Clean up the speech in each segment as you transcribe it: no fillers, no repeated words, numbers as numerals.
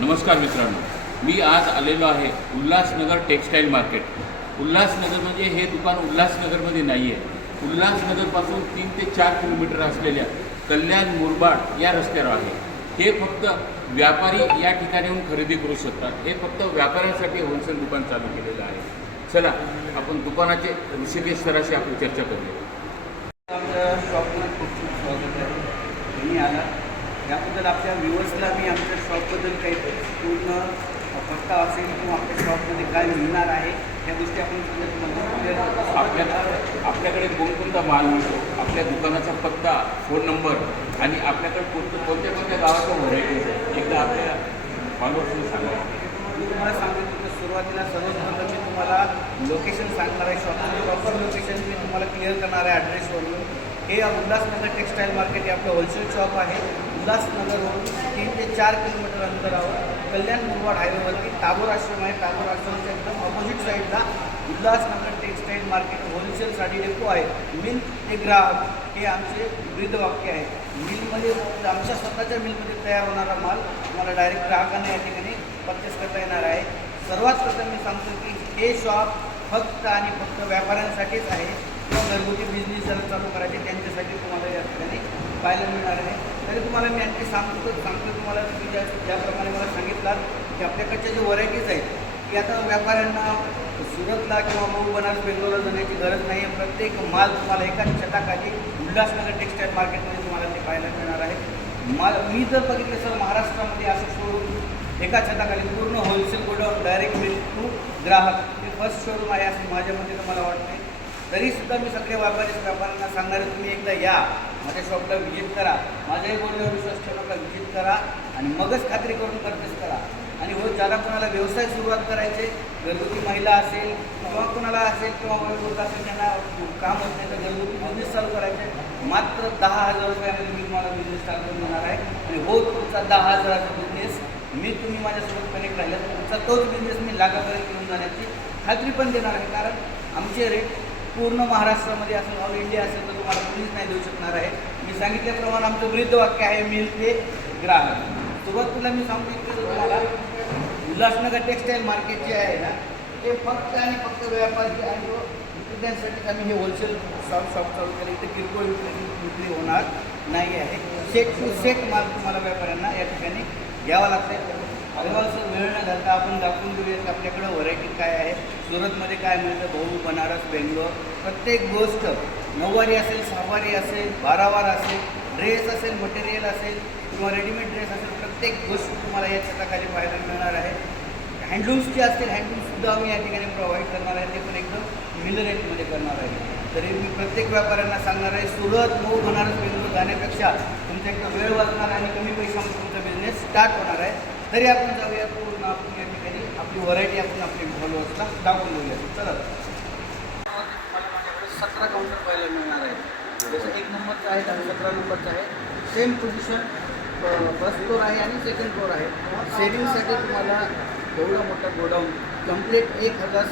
नमस्कार मित्रांनो, मी आज आलेलो आहे उल्हासनगर टेक्स्टाईल मार्केट. उल्हासनगर म्हणजे हे दुकान उल्हासनगरमध्ये नाही आहे. उल्हासनगरपासून 3 ते 4 किलोमीटर असलेल्या कल्याण मुरबाड या रस्त्यावर आहे. हे फक्त व्यापारी या ठिकाणी येऊन खरेदी करू शकतात. हे फक्त व्यापाऱ्यांसाठी होलसेल दुकान चालू केलेलं आहे. चला आपण दुकानाचे ऋषिकेश सराशी आपण चर्चा करूया. आमच्या शॉपमध्ये खूप खूप स्वागत आहे. तुम्ही आला याबद्दल आपल्या व्ह्युअर्सला मी आमच्या शॉपबद्दल काही पूर्ण पत्ता असेल किंवा आपल्या शॉपमध्ये काय मिळणार आहे ह्या गोष्टी आपण आपल्याकडे कोणकोणता माल मिळतो, आपल्या दुकानाचा पत्ता, फोन नंबर आणि आपल्याकडे कोणत्या कोणत्या गावाच्या व्हरायटीज आहे एकदा आपल्या फॉलोअर्सला सांगा. मी तुम्हाला सांगितलं तर सुरुवातीला सर्वप्रथम मी तुम्हाला लोकेशन सांगणार आहे. शॉपचं प्रॉपर लोकेशन मी तुम्हाला क्लिअर करणार आहे ॲड्रेसवरून. हे उल्हासनगर टेक्स्टाईल मार्केट हे आपलं होलसेल शॉप आहे. उल्हासनगरवरून 3 ते 4 किलोमीटर अंतरावर कल्याण मुरबाड हायवेवरती टागोर आश्रम आहे. टागोर आश्रमाच्या एकदम ऑपोजिट साईडला उल्हासनगर टेक्स्टाईल मार्केट होलसेलसाठी डेपो आहे. मिल ते ग्राहक हे आमचे ब्रीदवाक्य आहे. मिलमध्ये आमच्या स्वतःच्या मिलमध्ये तयार होणारा माल तुम्हाला डायरेक्ट ग्राहकांना या ठिकाणी परचेस करता येणार आहे. सर्वात प्रथम मी सांगतो की हे शॉप फक्त आणि फक्त व्यापाऱ्यांसाठीच आहे किंवा घरगुती बिझनेस जर चालू करायचे त्यांच्यासाठी तुम्हाला या ठिकाणी पाहायला मिळणार आहे. तरी तुम्हाला मी आणखी सांगतो तुम्हाला तुम्ही ज्याप्रमाणे मला सांगितलात की आपल्याकडच्या जे व्हरायटीज आहेत की आता व्यापाऱ्यांना सुरतला किंवा मग बनारस बेंगलोरला जाण्याची गरज नाही आहे. प्रत्येक माल तुम्हाला एकाच छताखाली उल्हासनगर टेक्स्टाईल मार्केटमध्ये तुम्हाला ते पाहायला मिळणार आहे. मी जर बघितलं सर महाराष्ट्रामध्ये असं शोरूम एका छताखाली पूर्ण wholesale godown direct mill to ग्राहक हे फर्स्ट शोरूम आहे असं माझ्यामध्ये तर मला वाटते. तरीसुद्धा मी सगळे व्यापाऱ्यांना सांगणार आहे तुम्ही एकदा या माझ्या शॉपला व्हिजिट करा. माझ्याही बोलण्यावर विश्वास ठेवू नका, व्हिजिट करा आणि मगच खात्री करून परचेस करा. आणि हो ज्याला कोणाला व्यवसाय सुरुवात करायचे, घरगुती महिला असेल किंवा कोणाला असेल किंवा वयोवृद्ध असेल त्यांना काम होत नाही तर घरगुती बिझनेस चालू करायचे, मात्र 10,000 रुपयामध्ये मी तुम्हाला बिझनेस चालू करून देणार आहे. आणि हो तुमचा 10,000चा बिझनेस तुम्ही माझ्यासोबत कनेक्ट राहिला तर तुमचा तोच बिझनेस मी लाखापर्यंत घेऊन जाण्याची खात्री पण देणार आहे. कारण आमचे रेट पूर्ण महाराष्ट्रामध्ये असेल, ऑल इंडिया असेल तर तुम्हाला कोणीच नाही देऊ शकणार आहे. मी सांगितल्याप्रमाणे आमचं ब्रीदवाक्य आहे मिल ते ग्राहक. सुरुवातीला मी सांगतो की तुम्हाला उल्हासनगर टेक्स्टाईल मार्केट जे आहे ना ते फक्त आणि फक्त व्यापारी आणि विक्रेत्यांसाठी आम्ही हे होलसेल शॉप चालू केलं. इथे किरकोळ विक्री होणार नाही आहे. सेट टू सेट माल तुम्हाला व्यापाऱ्यांना या ठिकाणी घ्यावा लागतं. अगोदर वेळ न घालता आपण दाखवून देऊया की आपल्याकडं व्हरायटी काय आहे, सुरतमध्ये काय मिळतं, भाऊ, बनारस, बेंगलोर, प्रत्येक गोष्ट नऊवारी असेल, सहावारी असेल, बारावार असेल, ड्रेस असेल, मटेरियल असेल किंवा रेडीमेड ड्रेस असेल, प्रत्येक गोष्ट तुम्हाला या छताखाली पाहायला मिळणार आहे. हँडलूम्सचे असतील हँडलूम्ससुद्धा आम्ही या ठिकाणी प्रोव्हाइड करणार आहे. ते पण एकदम मिल रेटमध्ये करणार आहे. तरी मी प्रत्येक व्यापाऱ्यांना सांगणार आहे सुरत, मऊ, बनारस, बेंगलोर जाण्यापेक्षा तुमच्या एकदा वेळ वाचणार आणि कमी पैशामध्ये तुमचा बिझनेस स्टार्ट होणार आहे. तरी आपण जाऊया पूर्ण आपण या ठिकाणी आपली व्हरायटी आपण आपल्या फॉलोअर्सला दाखवून देऊया. चला मला माझ्याकडे 17 काउंटर पाहायला मिळणार आहे. जसं 1 नंबरचं आहे आणि 17 नंबरचं आहे. सेम पोझिशन फर्स्ट फ्लोअर आहे आणि सेकंड फ्लोअर आहे. सेलिंगसाठी तुम्हाला एवढा मोठा गोडाऊन कम्प्लीट 1 लाख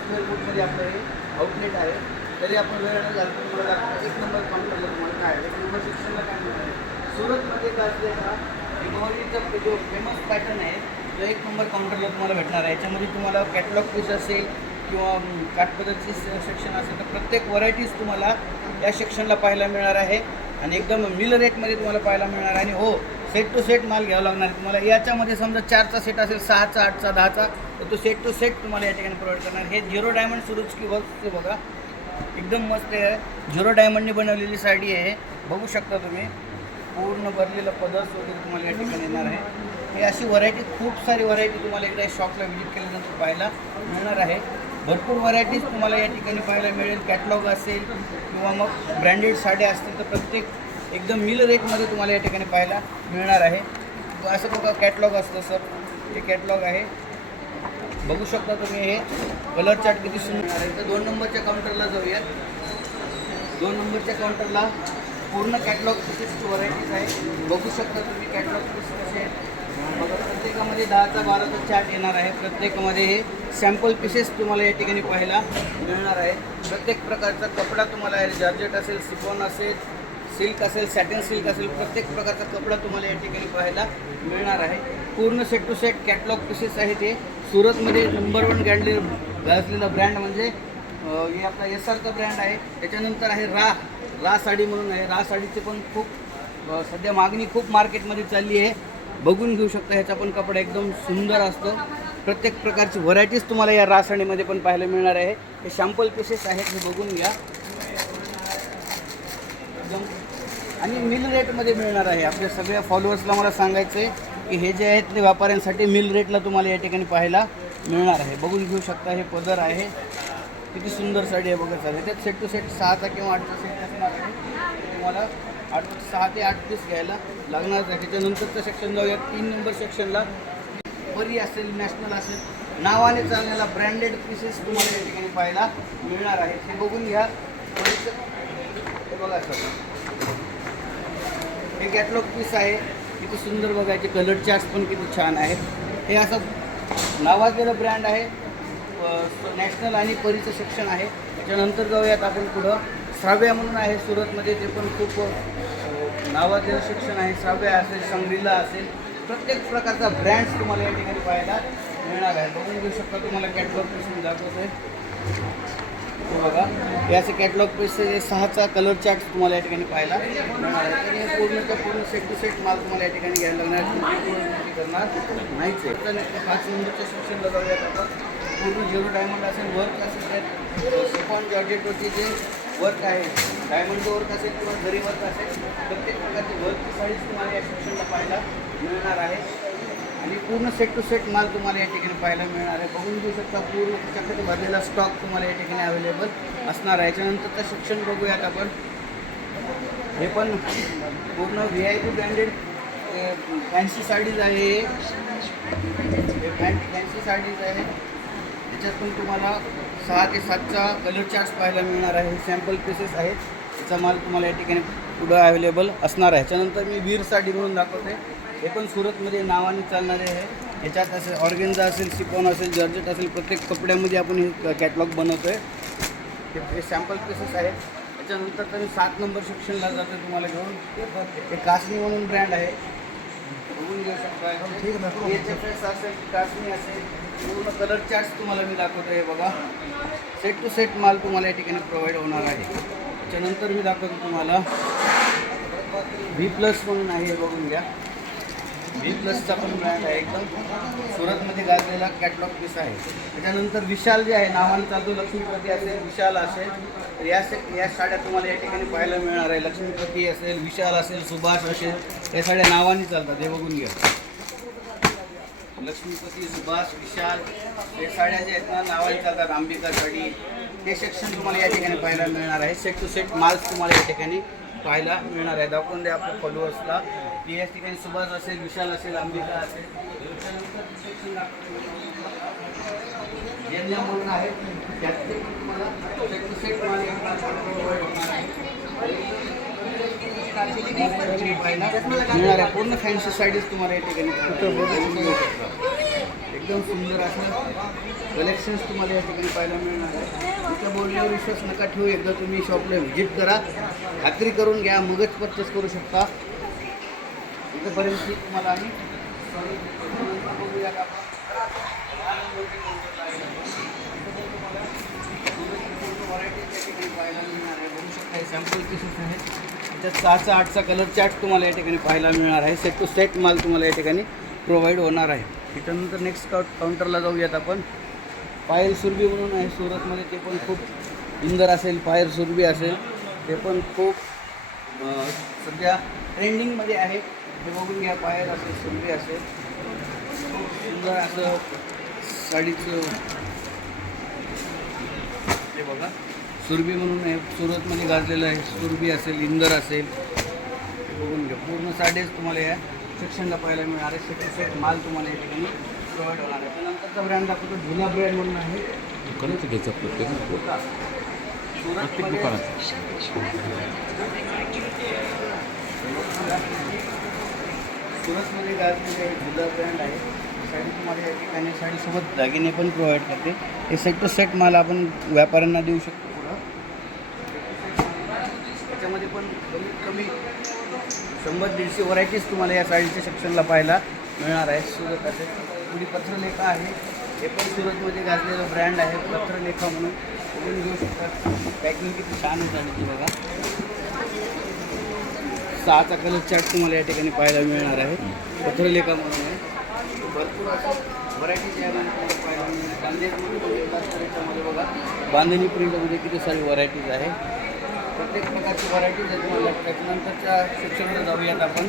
स्क्वेअर फूटमध्ये आपलं हे आउटलेट आहे. तरी आपण वेळ न घालता तुम्हाला 1 नंबर काउंटरला तुम्हाला काय आहे, 1 नंबर सेक्शनला काय मिळणार आहे. सुरतमध्ये गाजलेला रिकव्हरीचा जो फेमस पॅटर्न आहे जो 1 नंबर काउंटरला तुम्हाला भेटणार आहे. याच्यामध्ये तुम्हाला कॅटलॉग पीस असेल किंवा काठपदरची सेक्शन असेल तर प्रत्येक व्हरायटीज तुम्हाला या सेक्शनला पाहायला मिळणार आहे आणि एकदम मिल रेटमध्ये तुम्हाला पाहायला मिळणार आहे. आणि हो सेट टू सेट माल घ्यावा लागणार आहे तुम्हाला. याच्यामध्ये समजा 4चा सेट असेल, 6चा, 8चा, 10चा तर तो सेट टू सेट तुम्हाला या ठिकाणी प्रोव्हाइड करणार. हे झिरो डायमंड सुरुचकी वर्कचे बघा एकदम मस्त आहे. झिरो डायमंडने बनवलेली साडी आहे, बघू शकता तुम्ही. पूर्ण भरलेलं पदर्स वगैरे तुम्हाला या ठिकाणी येणार आहे. हे अशी व्हरायटी खूप सारी व्हरायटी तुम्हाला एकदा शॉपला व्हिजिट केल्यानंतर पाहायला मिळणार आहे. भरपूर व्हरायटीज तुम्हाला या ठिकाणी पाहायला मिळेल. कॅटलॉग असेल किंवा मग ब्रँडेड साड्या असतील तर प्रत्येक एकदम मिल रेटमध्ये तुम्हाला या ठिकाणी पाहायला मिळणार आहे. असं बघा कॅटलॉग असतं सर, हे कॅटलॉग आहे, बघू शकता तुम्ही. हे कलर चार्ट किती सुंदर आहे. तर 2 नंबरच्या काउंटरला जाऊया. 2 नंबरच्या काउंटरला पूर्ण कॅटलॉग पीसेसची व्हरायटीज आहे, बघू शकता तुम्ही. कॅटलॉग पीस कसे आहेत बघा. प्रत्येकामध्ये 10चा 12चा चार्ट येणार आहे. प्रत्येकामध्ये हे सॅम्पल पीसेस तुम्हाला या ठिकाणी पाहायला मिळणार आहे. प्रत्येक प्रकारचा कपडा तुम्हाला आहे, जॉर्जेट असेल, सिफॉन असेल, सिल्क असेल, सॅटिन सिल्क असेल, प्रत्येक प्रकारचा कपडा तुम्हाला या ठिकाणी पाहायला मिळणार आहे. पूर्ण set to set catalogue pieces आहे ते सुरतमध्ये नंबर 1 गाजलेला ब्रँड म्हणजे हे आपला SRचा ब्रँड आहे. त्याच्यानंतर आहे रा साडी म्हणून आहे. रा साडीचे पण खूप सध्या मागणी खूप मार्केटमध्ये चालली आहे. बघून घेऊ शकता. ह्याचा पण कपडा एकदम सुंदर असतो. प्रत्येक प्रकारची व्हरायटीज तुम्हाला या रा साडीमध्ये पण पाहायला मिळणार आहे. हे शॅम्पल पीसेस आहेत, हे बघून घ्या. एकदम आणि मिल रेटमध्ये मिळणार आहे. आपल्या सगळ्या फॉलोअर्सला मला सांगायचं आहे की हे जे आहेत ते व्यापाऱ्यांसाठी मिल रेटला तुम्हाला या ठिकाणी पाहायला मिळणार आहे. बघून घेऊ शकता. हे पदर आहे. किती सुंदर साडी आहे बघा सर. ह्याच्यात सेट टू सेट 6चा किंवा 8चा सेट असणार आहे. तुम्हाला 6 ते 8 पीस घ्यायला लागणार आहे. त्याच्यानंतरचं सेक्शन जाऊया 3 नंबर सेक्शनला. परी असेल, नॅशनल असेल, नावाने चालण्याला ब्रँडेड पीसेस तुम्हाला या ठिकाणी पाहायला मिळणार आहेत. हे बघून घ्या. हे बघा सर, हे कॅटलॉग पीस आहे. किती सुंदर बघायचे. कलर चार्ट्स पण किती छान आहेत. हे असं नावाजलेलं ब्रँड आहे. नॅशनल आणि परीचं सेक्शन आहे. त्याच्यानंतर जाऊयात आपण पुढं. श्राव्या म्हणून आहे सुरतमध्ये, ते पण खूप नावाजलेलं सेक्शन आहे. श्राव्या असेल, संग्रीला असेल, प्रत्येक प्रकारचा ब्रँड्स तुम्हाला या ठिकाणी पाहायला मिळणार आहे. बघून घेऊ शकता. तुम्हाला कॅटलॉग पीस मी दाखवतोय. हे बघा, हे असे कॅटलॉग पीस 6चा कलर चार्ट तुम्हाला या ठिकाणी पाहायला मिळणार आहे. तर हे पूर्णच्या पूर्ण सेट टू सेट माल तुम्हाला या ठिकाणी घ्यायला लागणार आहे. करणार नाहीच आहे. तर 5 नंबरच्या सेक्शनला जाऊयात आपण. पूर्ण झिरो डायमंड असेल, वर्क असेल, तर सिफॉन जॉर्जेटवरती जे वर्क आहे, डायमंड वर्क असेल किंवा जरी वर्क असेल, प्रत्येक प्रकारची वर्कची साडीज तुम्हाला या सेक्शनला पाहायला मिळणार आहे. आणि पूर्ण सेट टू सेट माल तुम्हाला या ठिकाणी पाहायला मिळणार आहे. बघून घेऊ शकता. पूर्ण त्याच्याकडे भरलेला स्टॉक तुम्हाला या ठिकाणी अवेलेबल असणार आहे. याच्यानंतरचं सेक्शन बघूयात आपण. हे पण पूर्ण VIP ब्रँडेड फॅन्सी साडीज आहे. हे फॅन्सी साडीज आहे. त्याच्यात पण तुम्हाला 6 ते 7चा कलर चार्ट्स पाहायला मिळणार आहे. सॅम्पल पीसेस आहेत. त्याचा माल तुम्हाला या ठिकाणी पुढं अवेलेबल असणार आहे. त्याच्यानंतर मी वीर साडी म्हणून दाखवते. हे पण सुरतमध्ये नावाने चालणारे आहे. ह्याच्यात असेल ऑर्गेन्झा असेल, सिफॉन असेल, जॉर्जेट असेल, प्रत्येक कपड्यामध्ये आपण हे कॅटलॉग बनवतो आहे. हे सॅम्पल पीसेस आहेत. त्याच्यानंतर तुम्ही 7 नंबर सेक्शनला जातो तुम्हाला घेऊन. हे कासनी म्हणून ब्रँड आहे. बघून घेऊ शकता. HFS असेल, कासनी असेल, पूर्ण कलर चार्ट्स तुम्हाला मी दाखवतो. हे बघा, सेट टू सेट माल तुम्हाला या ठिकाणी प्रोव्हाइड होणार आहे. त्याच्यानंतर मी दाखवतो तुम्हाला V+ म्हणून आहे. हे बघून घ्या. V+चा पण ब्रँड आहे. एकदम सुरतमध्ये गाजलेला कॅटलॉग पीस आहे. त्याच्यानंतर विशाल जे आहे, नावाने चालतो. लक्ष्मीपती असेल, विशाल असेल, तर या साड्या तुम्हाला या ठिकाणी पाहायला मिळणार आहे. लक्ष्मीपती असेल, विशाल असेल, सुभाष असेल, या साड्या नावाने चालतात. हे बघून घ्या. लक्ष्मीपती, सुभाष, विशाल, हे साड्या ज्या आहेत ना नावाने चालतात. अंबिका साडी, हे सेक्शन तुम्हाला या ठिकाणी पाहायला मिळणार आहे. सेट टू सेट माल्स तुम्हाला या ठिकाणी पाहायला मिळणार आहे. दाखवून द्या आपल्या फॉलोअर्सला की या ठिकाणी सुभाष असेल, विशाल असेल, अंबिका असेल. जे म्हणून आहे त्याचे तुम्हाला सेट टू सेट माल मिळणार आहे. पूर्ण फॅन्सी साडीज तुम्हाला या ठिकाणी कुठं बघून मिळू शकता. एकदम सुंदर असं कलेक्शन्स तुम्हाला या ठिकाणी पाहायला मिळणार आहे. तुमच्या बोलण्यावर विश्वास नका ठेवू. एकदा तुम्ही शॉपला व्हिजिट करा, खात्री करून घ्या, मगच परचेस करू शकता. इथंपर्यंत तुम्हाला आम्ही बघूयात आपण. व्हरायटीज या ठिकाणी पाहायला मिळणार आहे. बघू शकता. हे सॅम्पल पीसेस आहेत. त्याच्यात 6चा 8चा कलर चार्ट तुम्हाला या ठिकाणी पाहायला मिळणार आहे. सेट टू सेट माल तुम्हाला या ठिकाणी प्रोव्हाइड होणार आहे. त्याच्यानंतर नेक्स्ट काउंटरला जाऊयात आपण. पायल सुरभी म्हणून आहे सुरतमध्ये. ते पण खूप सुंदर असेल. पायल सुरभी असेल, ते पण खूप सध्या ट्रेंडिंगमध्ये आहे. हे बघून घ्या. पायल असेल, सुरभी असेल, खूप सुंदर असं साडीचं हे बघा. सुरभी म्हणून आहे, सुरतमध्ये गाजलेलं आहे. सुरभी असेल, इंदर असेल, हे बघून घ्या. पूर्ण साडीज तुम्हाला या सेक्शनला पाहायला मिळणार आहे. सेट टू सेट माल तुम्हाला या ठिकाणी प्रोव्हाइड होणार आहे. त्यानंतरचा ब्रँड दाखवतो. झुला ब्रँड म्हणून आहे. दुकानाचं घ्यायचं प्रत्येक दुकानात. सुरतमध्ये गाजलेले झुला ब्रँड आहे. साडी तुम्हाला या ठिकाणी साडीसोबत दागिने पण प्रोव्हाइड करते. हे सेट टू सेट माल आपण व्यापाऱ्यांना देऊ शकतो. पुढं त्याच्यामध्ये पण कमीत कमी 100-150 व्हरायटीज तुम्हाला या साडीच्या सेक्शनला पाहायला मिळणार आहे. सुरत असेल पुढे पत्रलेखा आहे, हे पण सुरतमध्ये गाजलेलं ब्रँड आहे पत्रलेखा म्हणून, बघून घेऊ शकता. पॅकिंग किती छान होत आहे ती बघा. 6चा कलर चार्ट तुम्हाला या ठिकाणी पाहायला मिळणार आहे. पत्रलेखा म्हणून आहे, भरपूर असं व्हरायटीज यामध्ये पाहायला मिळणार. बांधणी बघा, बांधणी प्रिंटमध्ये किती सारी व्हरायटीज आहे. प्रत्येक प्रकारची व्हरायटीज आहे तुम्हाला. त्याच्यानंतरच्या सेक्शनमध्ये जाऊयात आपण.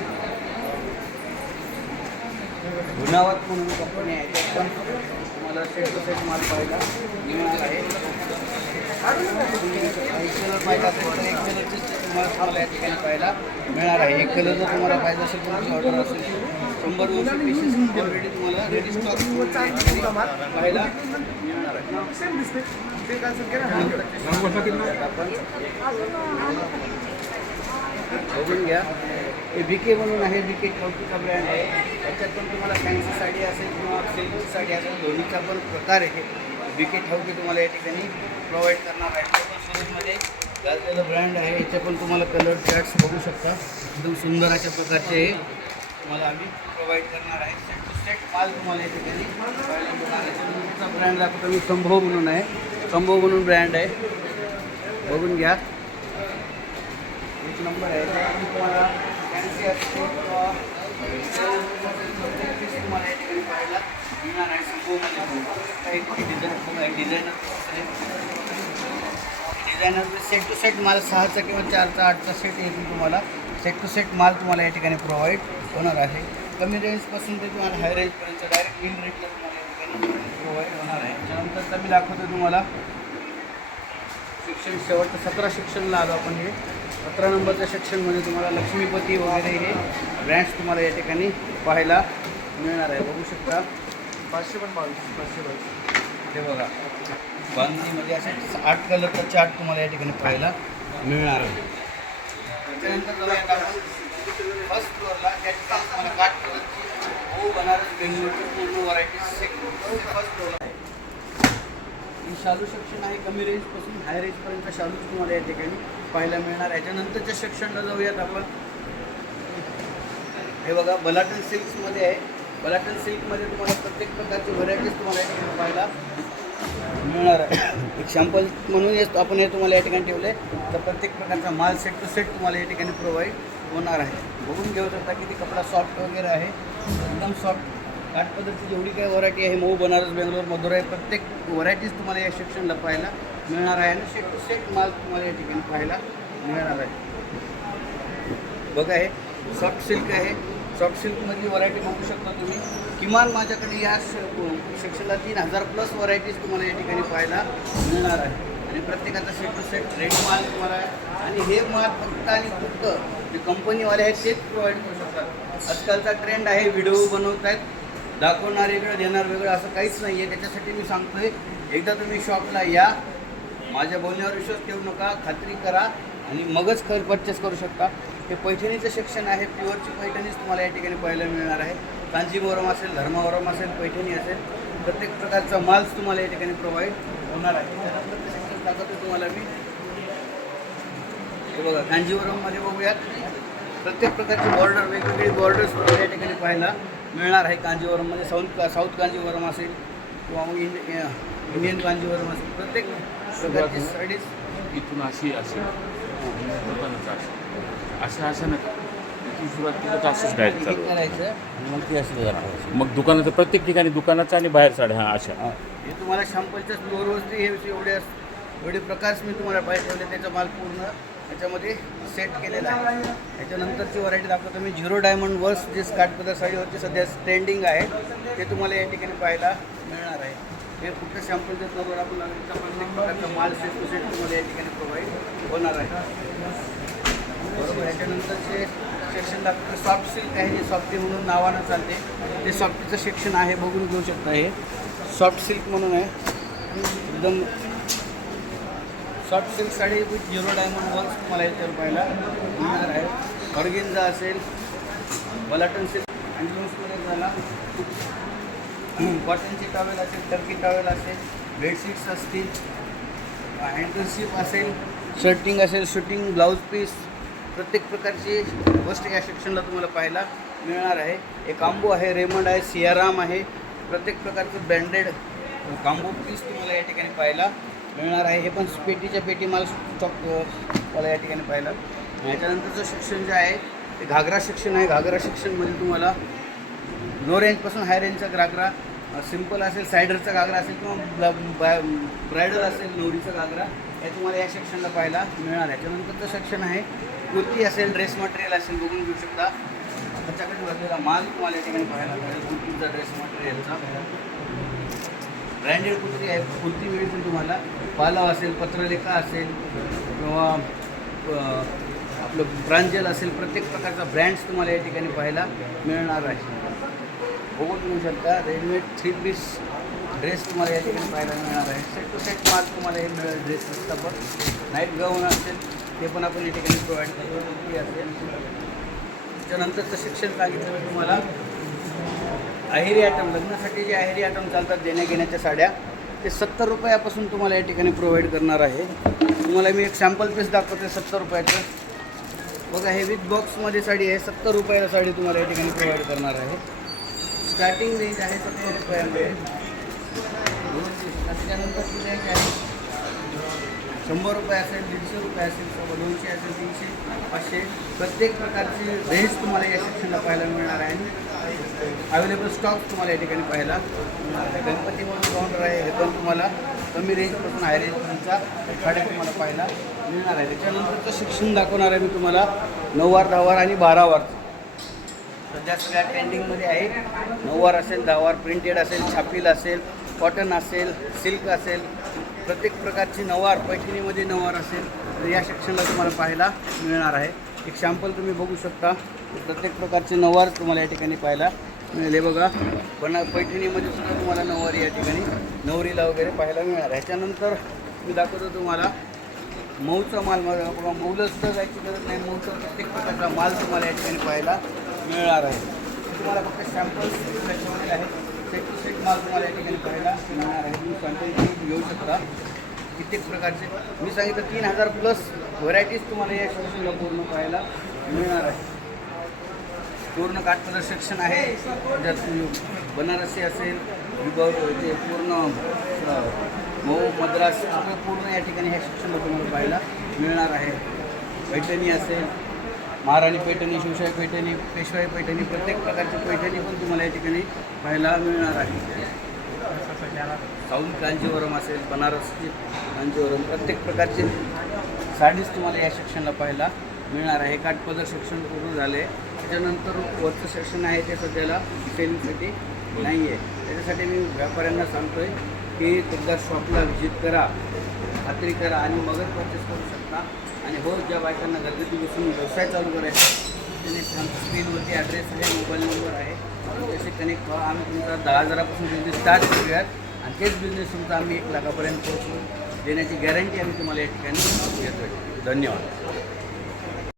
गुणावत म्हणून कंपनी आहे, त्यात पण तुम्हाला सेट टू सेट माल पाहायला मिळणार आहे. एक कलर पाहिजे असेल तर एक कलरचे तुम्हाला या ठिकाणी पाहायला मिळणार आहे. एक कलर जर तुम्हाला पाहिजे असेल तुमची ऑर्डर असेल 100-200 पीसेस ऑलरेडी तुम्हाला रेडी स्टॉक पाहायला मिळणार आहे. बघून घ्या, हे बीके म्हणून आहे, बीके कौतुका ब्रँड आहे. त्याच्यात पण तुम्हाला फॅन्सी साडी असेल किंवा सिल्कची साडी असेल, दोन्हीचा पण प्रकार आहे. बीके ठाऊके तुम्हाला या ठिकाणी प्रोव्हाइड करणार आहे. सुरतमध्ये गाजलेलं ब्रँड आहे. याचे पण तुम्हाला कलर चार्ट्स बघू शकता, एकदम सुंदर अशा प्रकारचे हे तुम्हाला आम्ही प्रोव्हाइड करणार आहे. सेट टू सेट माल तुम्हाला या ठिकाणी पाहायला मिळणार आहे. तुमचा ब्रँड दाखवतो मी, संभव म्हणून आहे, संभव म्हणून ब्रँड आहे, बघून घ्या. एक नंबर आहे. तुम्हाला फॅन्सी असते किंवा तुम्हाला या ठिकाणी पाहायला मिळणार आहे. संभवमध्ये काही डिझायनर सेट टू सेट माल 6चा किंवा 4चा 8चा सेट येतील तुम्हाला. सेट टू सेट माल तुम्हाला या ठिकाणी प्रोव्हाइड होणार आहे. कमी रेंजपासून ते तुम्हाला हाय रेंजपर्यंत डायरेक्ट इन रेटला तुम्हाला या ठिकाणी प्रोव्हाइड होणार आहे. त्यानंतर मी दाखवतो तुम्हाला सेक्शन शेवटचं 17 सेक्शनला आलो आपण. हे 17 नंबरच्या सेक्शनमध्ये तुम्हाला लक्ष्मीपती वगैरे हे ब्रँड्स तुम्हाला या ठिकाणी पाहायला मिळणार आहे. बघू शकता 522 ते बघा, बांधणीमध्ये असे 8 कलरचा चार्ट तुम्हाला या ठिकाणी पाहायला मिळणार आहे. त्याच्यानंतर जाऊयात आपण फर्स्ट फ्लोअरला. त्या ठिकाणी तुम्हाला काठ कलरची हो बनारस बेंगलोरची पूर्ण व्हरायटी फर्स्ट फ्लोअरला आहे. ही शालू सेक्शन आहे, कमी रेंजपासून हाय रेंजपर्यंत शालूज तुम्हाला या ठिकाणी पाहायला मिळणार. याच्यानंतरच्या सेक्शनला जाऊयात आपण. हे बघा, बलाटन सिल्क्समध्ये आहे. बलाटन सिल्कमध्ये तुम्हाला प्रत्येक प्रकारची व्हरायटीज तुम्हाला या ठिकाणी पाहायला मिळणार आहे. एक सॅम्पल म्हणून आपण हे तुम्हाला या ठिकाणी ठेवले, तर प्रत्येक प्रकारचा माल सेट टू सेट तुम्हाला या ठिकाणी प्रोव्हाइड होणार आहे. बघून घेऊ शकता किती कपडा सॉफ्ट वगैरे आहे, एकदम सॉफ्ट. काठ पद्धतीची जेवढी काही व्हरायटी आहे, मऊ, बनारस, बेंगलोर, मदुराई, प्रत्येक व्हरायटीज तुम्हाला या सेक्शनला पाहायला मिळणार आहे. आणि सेट टू सेट माल तुम्हाला या ठिकाणी पाहायला मिळणार आहे. बघा, हे सॉफ्ट सिल्क आहे. सॉफ्ट सिल्कमधली व्हरायटी बघू शकता तुम्ही. किमान माझ्याकडे या सेक्शनला 3000+ व्हरायटीज तुम्हाला या ठिकाणी पाहायला मिळणार आहे. आणि प्रत्येकाचा सेट टू सेट रेडी माल तुम्हाला आहे. आणि हे माल फक्त आणि फक्त जे कंपनीवाले आहेत तेच प्रोव्हाइड करू शकतात. आजकालचा ट्रेंड आहे, व्हिडिओ बनवत आहेत, दाखवणार वेगळं देणार वेगळं, असं काहीच नाही आहे. त्याच्यासाठी मी सांगतो आहे, एकदा तुम्ही शॉपला या, माझ्या बोलण्यावर विश्वास ठेवू नका, खात्री करा आणि मगच परचेस करू शकता. हे पैठणीचं सेक्शन आहे. प्युअरची पैठणीच तुम्हाला या ठिकाणी पाहायला मिळणार आहे. कांजीवरम असेल, धर्मावरम असेल, पैठणी असेल, प्रत्येक प्रकारचा माल्स तुम्हाला या ठिकाणी प्रोव्हाइड होणार आहे. त्यानंतर सेक्शन दाखवतो तुम्हाला मी. हे बघा, कांजीवरममध्ये बघूयात. प्रत्येक प्रकारची बॉर्डर, वेगवेगळी बॉर्डर्स तुम्हाला या ठिकाणी पाहायला मिळणार आहे. कांजीवरममध्ये साऊथ कांजीवरम असेल किंवा मग इंडियन कांजीवरम असेल, प्रत्येक प्रकारची साडीज इथून अशी असं नका. इथून सुरुवात केलं तर असंच डायरेक्ट चालू करायचं आणि मग ते असं दाखवायचं. मग दुकानाचं प्रत्येक ठिकाणी दुकानाचं आणि बाहेर साड्या. हां, अशा हे तुम्हाला शॅम्पलच्या फ्लोअरवरती हे एवढे प्रकारच मी तुम्हाला पाहिजे ठेवले. त्याचा माल पूर्ण याच्यामध्ये सेट केलेला आहे. याच्यानंतरची व्हरायटी दाखवतो मी. 0 डायमंड वर्स जे काठपदर साडीवरती सध्या ट्रेंडिंग आहे, ते तुम्हाला या ठिकाणी पाहायला मिळणार आहे. हे फक्त शॅम्पलच्या फ्लोअरवर आपण प्रत्येक प्रकारचा माल सेट टू सेट तुम्हाला या ठिकाणी प्रोव्हाइड होणार आहे. बरोबर. याच्यानंतरचे सेक्शन दाखवतो सॉफ्ट सिल्क आहे. हे सॉफ्टी म्हणून नावानं चालते, ते सॉफ्टीचं सेक्शन आहे. बघून घेऊ शकता. हे सॉफ्ट सिल्क म्हणून आहे. एकदम soft silk sari with 0 diamond works तुम्हाला याच्यावर पाहायला मिळणार आहे. ऑर्गेन्झा असेल, बलाटन सिल्क, हँडलूम्समध्ये झाला, कॉटनची टॉवेल असेल, टर्की टॉवेल असेल, बेडशीट्स असतील, हँडकर्शिप असेल, शर्टिंग असेल, शूटिंग, ब्लाऊज पीस, प्रत्येक प्रकारची गोष्ट या सेक्शनला तुम्हाला पाहायला मिळणार आहे. एक कांबो आहे, रेमंड आहे, सियाराम आहे, प्रत्येक प्रकारचं ब्रँडेड कांबो पीस तुम्हाला या ठिकाणी पाहायला मिळणार आहे. हे पण पेटीच्या पेटी मला स्टॉक मला या ठिकाणी पाहायला. याच्यानंतरचं सेक्शन जे आहे ते घागरा सेक्शन आहे. घागरा सेक्शनमध्ये तुम्हाला लो रेंजपासून हाय रेंजचा घागरा, सिम्पल असेल, सायडरचा घागरा असेल किंवा ब्रायडल असेल, नवरीचा घागरा, हे तुम्हाला या सेक्शनला पाहायला मिळणार आहे. त्यानंतरचं सेक्शन आहे कुर्ती असेल, ड्रेस मटेरियल असेल, बघून घेऊ शकता. त्याच्याकडे भरलेला माल तुम्हाला या ठिकाणी पाहायला मिळेल. कुर्तीचा, ड्रेस मटेरियलचा ब्रँडेड कुर्ती आहे. कुर्ती वेळी पण तुम्हाला पालव असेल, पत्रलेखा असेल किंवा आपलं प्रांजल असेल, प्रत्येक प्रकारचा ब्रँड्स तुम्हाला या ठिकाणी पाहायला मिळणार आहे. बघून घेऊ शकता. रेडीमेड 3 पीस ड्रेस तुम्हाला या ठिकाणी पाहायला मिळणार आहे. सेट टू सेट माल तुम्हाला हे मिळेल. ड्रेस असता पण नाईट गाऊन असेल ते पण आपण या ठिकाणी प्रोव्हाइड करतो. कुर्ती असेल. त्याच्यानंतरचं शिक्षण सांगितलं मी तुम्हाला. अहेरी आयटम, लग्नासाठी जे अहेरी आयटम चालतात देण्या घेण्याच्या साड्या, ते 70 रुपयापासून तुम्हाला या ठिकाणी प्रोव्हाइड करणार आहे. तुम्हाला मी एक सॅम्पल पीस दाखवते 70 रुपयाचं. बघा, हे विथ बॉक्समध्ये साडी आहे. 70 रुपयाला साडी तुम्हाला या ठिकाणी प्रोव्हाइड करणार आहे. स्टार्टिंग रेंज आहे 70 रुपयामध्ये. त्याच्यानंतर रेंज आहे 100 रुपये असेल, 150 रुपये असेल, 200 असेल, 300, 500, प्रत्येक प्रकारची रेंज तुम्हाला या सेक्शनला पाहायला मिळणार आहे. अवेलेबल स्टॉक तुम्हाला या ठिकाणी पाहायला मिळणार आहे. गणपती म्हणून काउंटर आहे. हे पण तुम्हाला कमी रेंजपासून हाय रेंजपर्यंतच्या साड्या तुम्हाला पाहायला मिळणार आहे. त्याच्यानंतरचं शिक्षण दाखवणार आहे मी तुम्हाला 9वार, 10वार आणि 12वार. सध्या सगळ्या ट्रेंडिंगमध्ये आहे. 9वार असेल, 10वार, प्रिंटेड असेल, छापील असेल, कॉटन असेल, सिल्क असेल, प्रत्येक प्रकारची 9वार, पैठणीमध्ये 9वार असेल तर या सेक्शनला तुम्हाला पाहायला मिळणार आहे. एक सॅम्पल तुम्ही बघू शकता. प्रत्येक प्रकारचे 9वार तुम्हाला या ठिकाणी पाहायला मिळेल. बघा, पण पैठणीमध्ये सुद्धा तुम्हाला 9वार या ठिकाणी नवरीला वगैरे पाहायला मिळणार. ह्याच्यानंतर मी दाखवतो तुम्हाला मऊचा माल. बघा, मऊला सुद्धा जायची गरज नाही. मऊचा प्रत्येक प्रकारचा माल तुम्हाला या ठिकाणी पाहायला मिळणार आहे. तुम्हाला फक्त सॅम्पल त्याच्यामध्ये आहे. सेट टू सेट माल तुम्हाला या ठिकाणी पाहायला मिळणार आहे. तुम्ही सॅम्पल घेऊ शकता. कित्येक प्रकारचे मी सांगितलं 3000 प्लस व्हरायटीज तुम्हाला या सेक्शनला पूर्ण पाहायला मिळणार आहे. पूर्ण काठपदर सेक्शन आहे. ज्यात बनारसी असेल, ते पूर्ण मऊ, मद्रास, सगळं पूर्ण या ठिकाणी ह्या सेक्शनला तुम्हाला पाहायला मिळणार आहे. पैठणी असेल, महाराणी पैठणी, शिवशाही पैठणी, पेशवाई पैठणी, प्रत्येक प्रकारची पैठणी पण तुम्हाला या ठिकाणी पाहायला मिळणार आहे. साऊथ कांजीवरम असेल, बनारसी कांजीवरम, प्रत्येक प्रकारची साडीज तुम्हाला या सेक्शनला पाहायला मिळणार आहे. काठपदर सेक्शन पूर्ण झाले. त्याच्यानंतर वरचं सेक्शन आहे ते सध्याला सेलिंगसाठी नाही आहे. त्याच्यासाठी मी व्यापाऱ्यांना सांगतो आहे की एकदा शॉपला व्हिजिट करा, खात्री करा आणि मगच परचेस करू शकता. आणि हो, ज्या बायकांना घरगुती बसून व्यवसाय चालू करायचा त्याने स्क्रीनवरती ॲड्रेस आहे, मोबाईल नंबर आहे, त्याचे कनेक्ट व्हा. आम्ही तुमचा 10,000पासून बिझनेस स्टार्ट करूयात आणि तेच बिझनेस तुमचा आम्ही 1 लाखापर्यंत पोहोचून देण्याची गॅरंटी आम्ही तुम्हाला या ठिकाणी देतो आहे. धन्यवाद.